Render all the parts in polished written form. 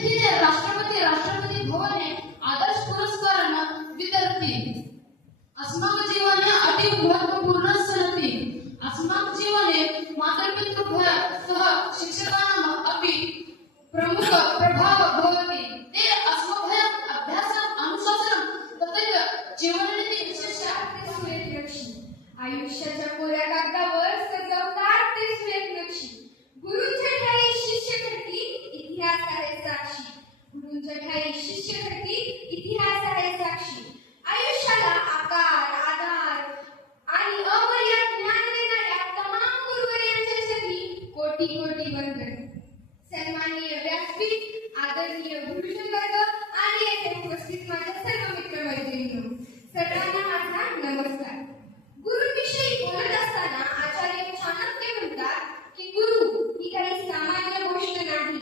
तिथीने राष्ट्रपती भवने आदर्श पुरस्कारांना वितरतील. अस्माक जीवने अति महत्वपूर्ण सनती. अस्माक जीवने मातापितृभ्यः सह शिक्षकाणाम् अपि प्रमुख प्रभाव भवति. ते अस्मभ्यम् अभ्यासम् अनुशासनं तथैव जीवननीती विशेषतः सुरेख नक्षी. आयुष्याच्या कोऱ्या कागदावर सजवतात ते सुरेख नक्षी. गुरूंच्या ठायी शिष्य घडती, इतिहास आहे साक्षी. गुरूंच्या ठायी शिष्य घडती, इतिहास आहे साक्षी. आयुष्याला आकार, आधार आणि अमर्याद ज्ञान देणाऱ्या तमाम गुरुवर्यांच्यासाठी कोटी कोटी वंदन. सन्माननीय व्यासपीठ, आदरणीय गुरुजन वर्ग आणि येथे उपस्थित माझ्या सर्व मित्र मैत्रिणींनो, सर्वांना माझा नमस्कार. गुरुविषयी बोलत असताना आचार्य चाणक्य म्हणतात की गुरु ही काही सामान्य गोष्ट नाही.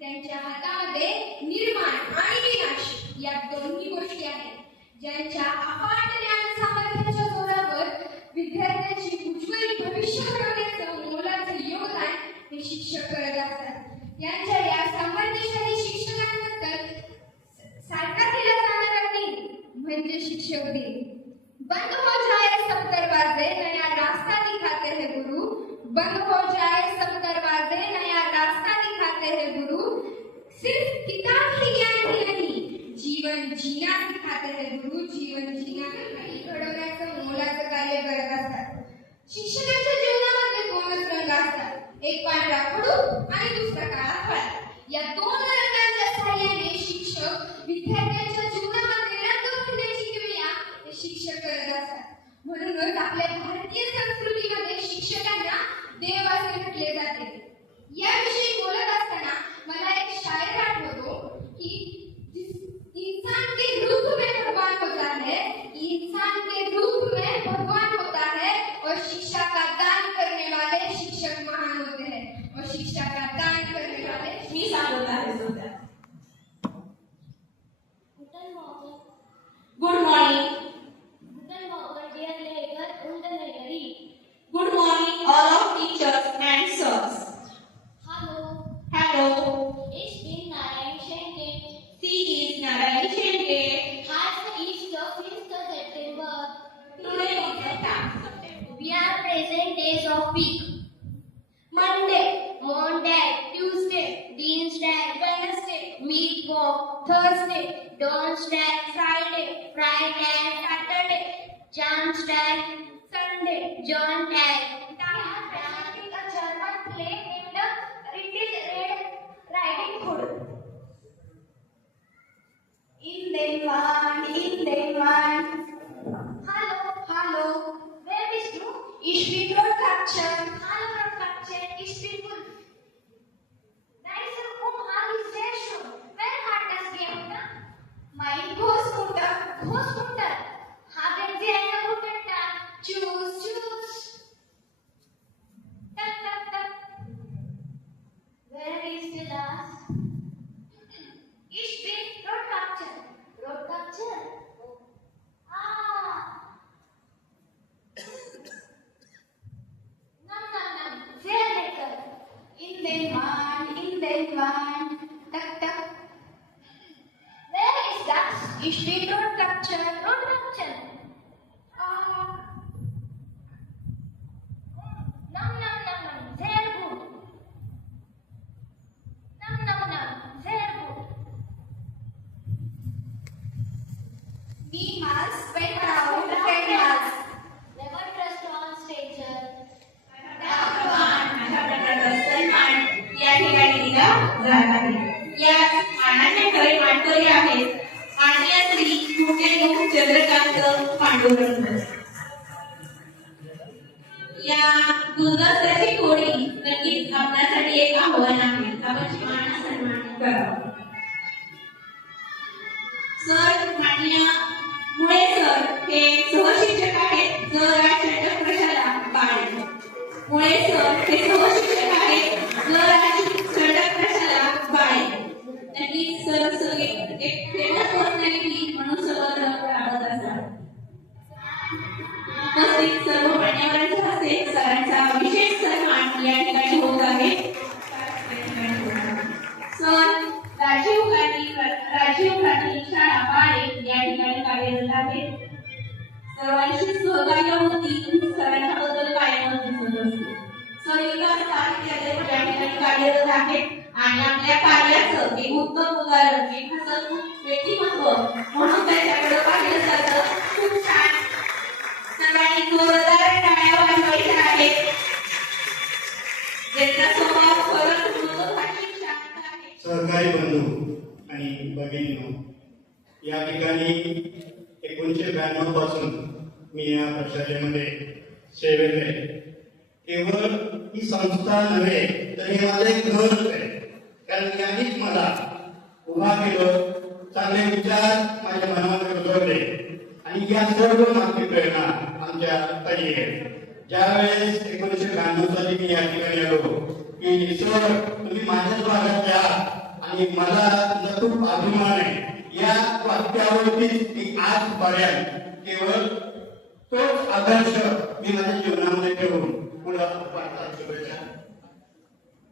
त्यांच्या हातामध्ये निर्माण आणि विनाश या दोन्ही गोष्टी आहेत. ज्यांच्या अफाट ज्ञान सामर्थ्याच्या जोरावर विद्यार्थ्यांची उज्ज्वल भविष्य घडवण्याचं मोलाचं योगदान हे शिक्षक करत असतात. यांच्या या सामर्थ्यशाली शिक्षकांबद्दल सारखा केला जाणारा दिन म्हणजे शिक्षक दिन. बंद हो जाए सब दरवाजे, नया रास्ता दिखाते हैं गुरु. बंद हो जाए सब दरवाजे, नया रास्ता दिखाते हैं गुरु. सिर्फ किताब ही ज्ञान ही नहीं, जीवन जीना सिखाते हैं गुरु. जीवन जीना घडवण्याचं मोलाचं कार्य करत असतात. शिक्षकांच्या जीवनामध्ये दोनच रंग असतात, एक पांढरा खडू आणि दुसरा काळा फळा. या दोन रंगांच्या सहाय्याने शिक्षक विद्यार्थ्यांच्या जीवनामध्ये रंग भरण्याची क्रिया हे शिक्षक करत असतात. म्हणूनच आपल्या भारतीय संस्कृतीमध्ये शिक्षकांना देव असे म्हटले जाते. याविषयी बोलत असताना मला एक शायर आठवतो की इंसान के रूप में भगवान होता है, इंसान के रूप में भगवान होता है और शिक्षा का दान करने वाले शिक्षक महान होते हैं. और शिक्षा का दान करने वाले मी सांगत आहे सध्या. Good morning. Good morning all of teachers and sirs. Hello. Ich bin Narayan Schenke. She is Narayan Schenke. Heute ist der 5. September. Today is the 10th September. We are present days of week. Monday, Tuesday, Wednesday, Thursday, Friday, Saturday, Sunday, John Tag. presenting a German play named Little Red Riding Hood. In day one. Hallo. Wer bist du? Ich bin Brotkatchen. Hallo Brotkatchen, ich bin Wolf. Deine Umhang ist sehr schön. Wer hat das gemacht? Mein Großmutter. Großmutter. Haben Sie einen guten Tag? Tschüss. Tak, tak, tak. Where is the last? Ich bin Brotkatchen. Brotkatchen. Ah. Nam. Sehr lecker. In day one. Tak. Wer ist das? Ich bin Brotkatchen. Brotkatchen. Nam. Sehr gut. Nam. Sehr gut. Niemals vertrauen Trainers. Never trust on stranger. माझ्या प्रकारचा सन्मान या ठिकाणी दिला जात आहे. या मानाचे खरे मानकरी आहेत माननीय श्री मोठे चंद्रकांत पांडुरंग. या गुलदस्त्याची कोडी नक्कीच आपल्यासाठी एक आव्हान आहे. आपण मान सन्मान करावा. सर माननीय मुळे सर हे सहशिक्षक आहेत जराच्या प्रशाला बाळे. मुळे सर हे सहशिक्षक आहेत जराची चटक प्रशाला बाळे. त्यांनी सर एक फेमस पर्सनॅलिटी म्हणून सर्वत्र राबत असतात. उपस्थित सर्व मान्यवरांच्या हस्ते सरांचा विशेष सन्मान या ठिकाणी होत आहे. सर राजीव राष्ट्रीय प्राथमिक शाळा बाळे या ठिकाणी कार्यरत आहेत. सर्वांशी सहकार्य होती सरांच्याबद्दल कायमच दिसत असते. सरिता साहित्यालय या ठिकाणी कार्यरत आहेत आणि आपल्या कार्याचं एक उत्तम उदाहरण एक हसतमुख व्यक्तिमत्व म्हणून त्याच्याकडे पाहिलं जातं. खूप छान. सर्वांनी जोरदार टाळ्या वाजवायच्या आहेत. ज्यांचा स्वभाव खरंच मृदू आणि शांत आहे. सहकारी बंधू आणि भगिनींनो, या ठिकाणी 1992 पासून मी या प्रशालेमध्ये सेवेत आहे. केवळ ही संस्था नव्हे तर हे माझं एक घरच आहे. कारण यांनीच मला उभा केलं, चांगले विचार माझ्या मनामध्ये रुजवले आणि या सर्व मागची प्रेरणा आमच्या ताई आहे. ज्यावेळेस 1992 साली मी या ठिकाणी आलो की सर तुम्ही माझ्याच भागात या आणि मला तुझा खूप अभिमान आहे या वाक्यावरतीच की आजपर्यंत केवळ तोच आदर्श मी माझ्या जीवनामध्ये ठेवून पुढे पाठवतात. शुभेच्छा.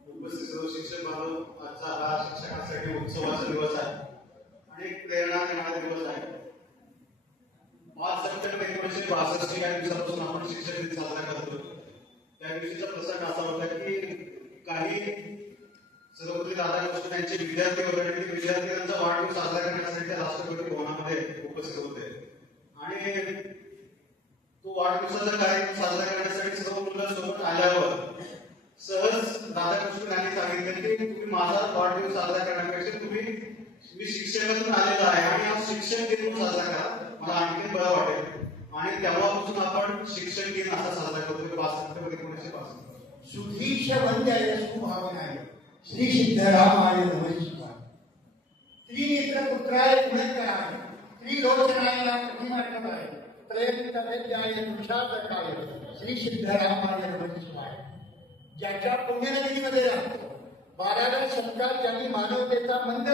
उपस्थित सर्व शिक्षक बांधव, आजचा हा शिक्षकांसाठी उत्सवाचा दिवस आहे आणि प्रेरणा देणारा दिवस आहे. 5 सप्टेंबर 1962 या दिवसापासून आपण शिक्षक दिन साजरा करतो. त्या दिवशीचा प्रसंग असा होता की काही सर्वपल्ली राधाकृष्णन यांचे विद्यार्थी होते आणि ते विद्यार्थ्यांचा वाढदिवस साजरा करण्यासाठी त्या राष्ट्रपती भवनामध्ये उपस्थित होते आणि तो वाढदिवसाचा कार्यक्रम साजरा करण्यासाठी सर्व मुलं सोबत आल्यावर सहज राधाकृष्णन यांनी सांगितलं की तुम्ही माझा वाढदिवस साजरा करण्यापेक्षा मी शिक्षकातून आलेला आहे आणि आज शिक्षक दिन साजरा करा, मला आणखी बरं वाटेल. आणि तेव्हापासून आपण शिक्षक दिन असा साजरा करतो 5 सप्टेंबर 1965. सुधीश वंद्याय सुभावनाय श्री सिद्धरामाय नमः शिवाय. त्रिनेत्र पुत्राय गुणकराय त्रिलोचनाय प्रतिमात्रकाय त्रयंतवेद्याय तुषारकाय श्री सिद्धरामाय नमः शिवाय. ज्याच्या पुण्यनगरीमध्ये राहतो 12व्या शतकात ज्यांनी मानवतेचा मंद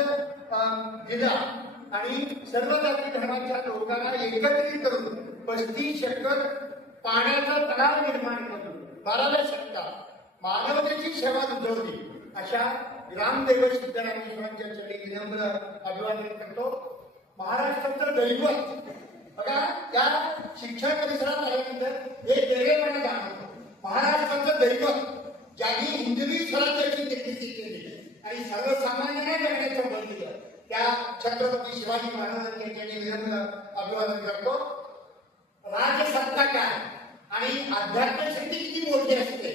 दिला आणि सर्व जाती धर्माच्या लोकांना एकत्रित करून 35 एकर पाण्याचा तलाव निर्माण करून 12व्या शतकात मानवतेची सेवा रुजवली अशा ग्रामदेव सिद्धरामेश्वरांच्या चरणी विनम्र अभिवादन करतो. महाराष्ट्राचं दैवत बघा, त्या शिक्षण परिसरात आल्यानंतर एक वेगळेपणा जाणवतो. महाराष्ट्राचं दैवत ज्यांनी हिंदवी स्वराज्याची निर्मिती केली आणि सर्वसामान्यांना जगण्याचं बळ दिलं त्या छत्रपती शिवाजी महाराजांच्या चरणी विनम्र अभिवादन करतो. राजसत्ता काय आणि अध्यात्म शक्ती किती मोठी असते.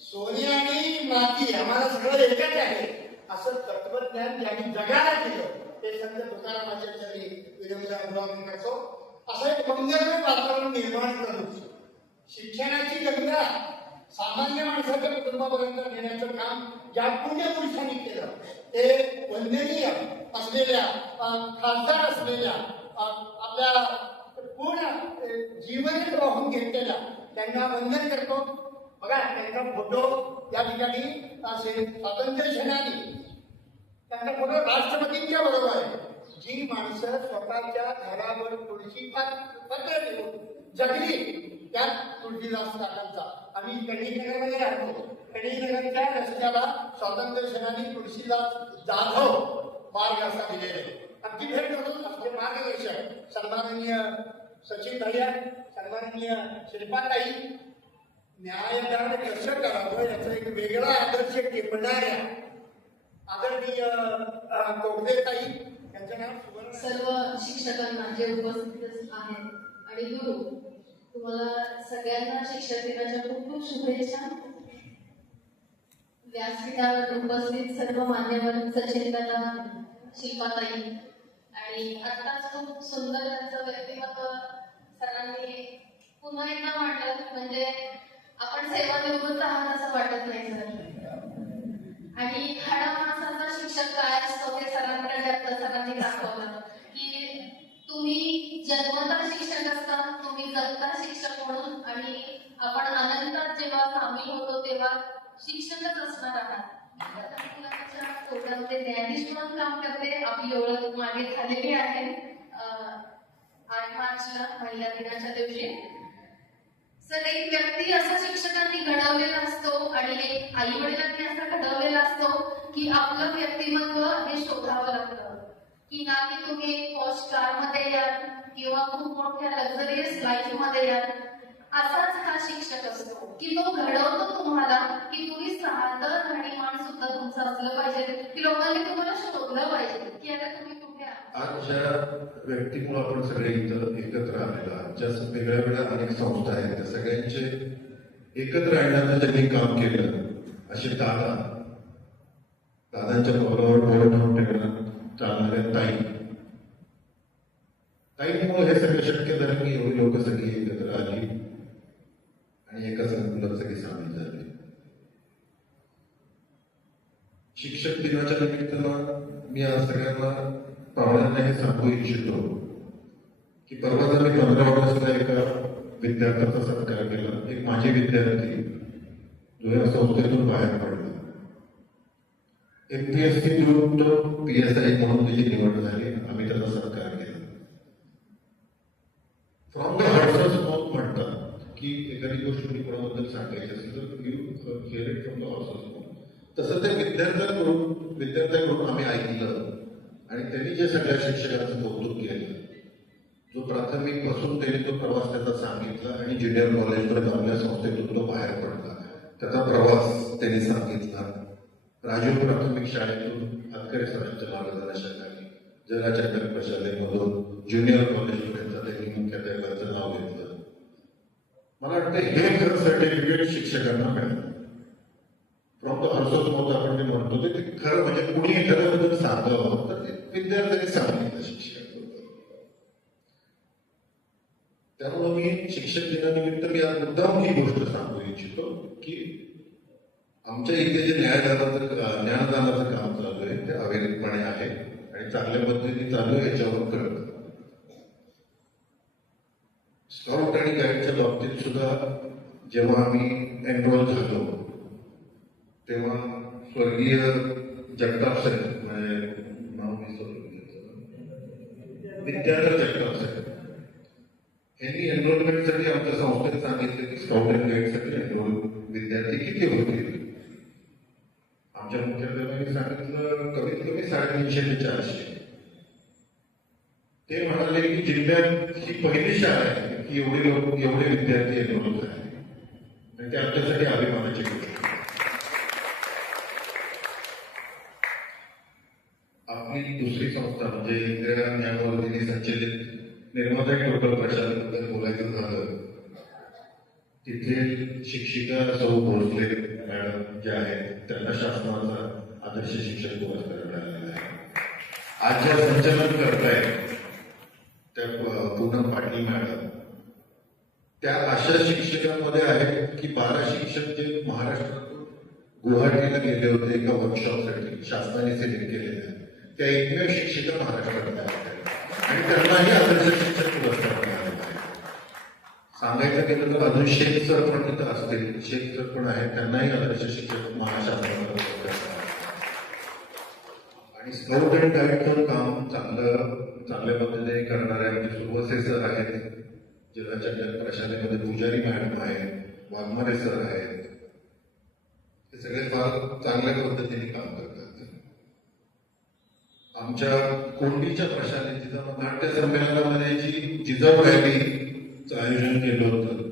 सोने आणि माती आम्हाला सगळं एकच आहे असं तत्वज्ञान ज्यांनी जगाला दिलं ते संत तुकारामाच्या चरणी विनम्र अभिवादन करतो. असं एक मंगलमय वातावरण निर्माण करून शिक्षणाची गंगा सामान्य माणसाच्या कुटुंबापर्यंत नेण्याचं काम ज्या पुण्यपुरुषांनी केलं ते वंदनीय असलेल्या खासदार असलेल्या आपल्या पूर्ण जीवन वाहून घेतलेल्या त्यांना वंदन करतो. बघा, त्यांचा फोटो या ठिकाणी स्वातंत्र्य सेनानी त्यांचा फोटो राष्ट्रपतींच्या बरोबर आहे. जी माणसं स्वतःच्या घरावर तुळशी पत्र देऊन जगली त्यात तुळशीदास काकांचा. आम्ही कणीनगरमध्ये राहतो. कणीनगरच्या रस्त्याला स्वातंत्र्य सेनानी तुळशीदास जाधव मार्ग असा दिलेला आहे. आमची भेट करून आपले मार्गदर्शक सन्माननीय सचिन भैया, सन्माननीय शिल्पाताई, न्यायदान कसं करावं याचा एक वेगळा आदर्श टिपणाऱ्या आदरणीय कोकणेताई यांचं नाव सुवर्ण. सर्व शिक्षकांना जे उपस्थित आहेत आणि गुरु, तुम्हाला सगळ्यांना शिक्षक दिनाच्या खूप खूप शुभेच्छा. व्यासपीठावर उपस्थित सर्व मान्यवर, सचिन दादा, शिल्पाताई आणि आत्ताच खूप सुंदर त्यांचं व्यक्तिमत्व सरांनी पुन्हा एकदा मांडलं. म्हणजे आपण सेवानिवृत्त आहात असं वाटत नाही सर. आणि खडा माणसाचा शिक्षक काय असतो हे सरांनी दाखवलं की तुम्ही जन्मता शिक्षक असता, तुम्ही जगता शिक्षक म्हणून आणि आपण अनंतात जेव्हा सामील होतो तेव्हा शिक्षकच असणार आहात. प्रोग्रामचे न्यायाधीश म्हणून काम करते. आपली ओळख मागे झालेली आहे 8 मार्चला महिला दिनाच्या दिवशी. सर, एक व्यक्ती असा शिक्षकांनी घडवलेला असतो आणि एक आई वडिलांनी असा घडवलेला असतो की आपलं व्यक्तिमत्व हे शोधावं लागतं. की ना की तुम्ही पॉश कारमध्ये याल किंवा खूप मोठ्या लक्झरियस लाईफमध्ये याल. असाच हा शिक्षक असतो की तो घडवतो तुम्हाला की तुम्ही साधं राहणीमान सुद्धा तुमचं असलं पाहिजे, की लोकांनी तुम्हाला शोधलं पाहिजे की अरे तुम्ही कुठे आहात. आज ज्या व्यक्तीमुळे आपण सगळे इथं एकत्र आलेलो आहोत, ज्या वेगळ्या वेगळ्या अनेक संस्था आहेत, त्या सगळ्यांचे एकत्र आणण्याचं ज्यांनी काम केलं असे दादांच्या पावलावर डोळे ठेवून चालणाऱ्या ताईमुळे हे सगळं शक्य झालं की एवढी लोक सगळी एकत्र आली आणि एका संकुलात सगळी सामील झाली. शिक्षक दिनाच्या निमित्तानं मी आज सगळ्यांना पाहुण्यांना हे सांगू इच्छितो की परवाच मी 15 ऑगस्टला एका विद्यार्थ्याचा सत्कार केला. एक माझी विद्यार्थी जो या संस्थेतून बाहेर पडला, MPSC देऊन तो PSI म्हणून त्याची निवड झाली. आम्ही त्याचा सत्कार केला. फ्रॉम द हॉर्सच माउथ म्हणतात की एखादी गोष्ट मी कोणाबद्दल सांगायची असेल तर you hear it from the हॉर्सच माउथ. तसं त्या विद्यार्थ्याकडून आम्ही ऐकलं आणि त्यांनी जे सगळ्या शिक्षकांचं कौतुक केलं, जो प्राथमिक पासून त्यांनी तो प्रवास त्याचा सांगितला आणि ज्युनियर कॉलेजपर्यंत आपल्या संस्थेतून तो बाहेर पडला त्याचा प्रवास त्यांनी सांगितला. राजीव प्राथमिक शाळेतून हातकरे सरांच्या मार्गदर्शनाखाली जलाचंद्र प्रशालेमधून ज्युनियर कॉलेजपर्यंत त्यांनी मुख्याध्यापकाचं नाव घेतलं. मला वाटतं हे खरं सर्टिफिकेट शिक्षकांना मिळालं. फ्रॉम द हॉर्सच माउथ आपण जे म्हणतो ते खरं म्हणजे कुणी एखाद्याबद्दल सांगावं तर ते विद्यार्थ्यांनी सांगितलं शिक्षकांबद्दल. त्यामुळे मी शिक्षक दिनानिमित्त मी आज मुद्दाम ही गोष्ट सांगू इच्छितो की आमच्या इथे जे ज्ञानदानाचं काम चालू आहे ते अविरतपणे आहे आणि चांगल्या पद्धतीने चालू आहे याच्यावर कळतं. स्काउट आणि गाईडच्या बाबतीत सुद्धा जेव्हा आम्ही एनरोल झालो तेव्हा स्वर्गीय जगताप साहेब म्हणजे नाव विद्याधर जगताप साहेब यांनी एनरोलमेंटसाठी आमच्या संस्थेत सांगितले की स्काउट अँड गाईडसाठी एनरोल विद्यार्थी किती होतील. आमच्या मुख्याध्यापकांनी सांगितलं कमीत कमी 350 ते 400. ते म्हणाले की जिल्ह्यात ही पहिली शाळा आहे की एवढे विद्यार्थी एनरोल झाले आणि ते आमच्यासाठी अभिमानाची गोष्ट. आपली दुसरी संस्था म्हणजे इंदिरा ज्ञानवर्धिनी संचलित निर्माता टोटल प्रशालेबद्दल बोलायचं झालं, तिथे शिक्षिका सौ भोसले मॅडम ज्या आहेत त्यांना शासनाचा आदर्श शिक्षक पुरस्कार मिळालेला आहे. आज ज्या संचलन करतायत त्या पूनम पाटील मॅडम त्या अशा शिक्षकांमध्ये आहेत की 12 शिक्षक जे महाराष्ट्रातून गुवाहाटीला गेले होते एका वर्कशॉपसाठी शासनाने सिलेक्ट केलेले त्या एकमेव शिक्षिका महाराष्ट्रात आहेत आणि त्यांनाही आदर्श शिक्षक पुरस्कार मिळालेला आहे. सांगायचं गेलं तर अजून शेख सर पण तिथं असतील, शेख सर पण आहेत, त्यांनाही आदर्श शिक्षक महाशासनाचा पुरस्कार. आणि स्काउट अँड गाईडचं काम चांगल्या पद्धतीने करणारे आमचे सुरवसे सर आहेत, जिल्ह्याच्या प्रशालेमध्ये पुजारी मॅडम आहेत, वाघमारे सर आहेत, हे सगळे फार चांगल्या पद्धतीने काम करतात. आमच्या कोंडीच्या प्रशालेत जिथं नाट्य संमेलनामध्ये जी जिजाऊ रॅलीचं आयोजन केलं होतं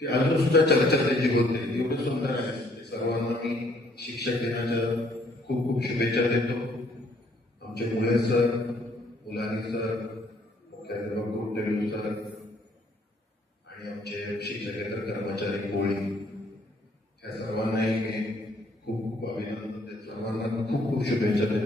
ती अजून सुद्धा चर्चा त्याची होते. एवढं सुंदर आहे. सर्वांना मी शिक्षक दिनाच्या खूप खूप शुभेच्छा देतो. आमचे मुळे सर, मुलानी सर, मुख्याध्यापक कुलदेवी सर आणि आमचे शिक्षकेतर कर्मचारी कोळी या सर्वांनाही मी खूप खूप अभिनंदन देतो. सर्वांना खूप खूप शुभेच्छा देतो.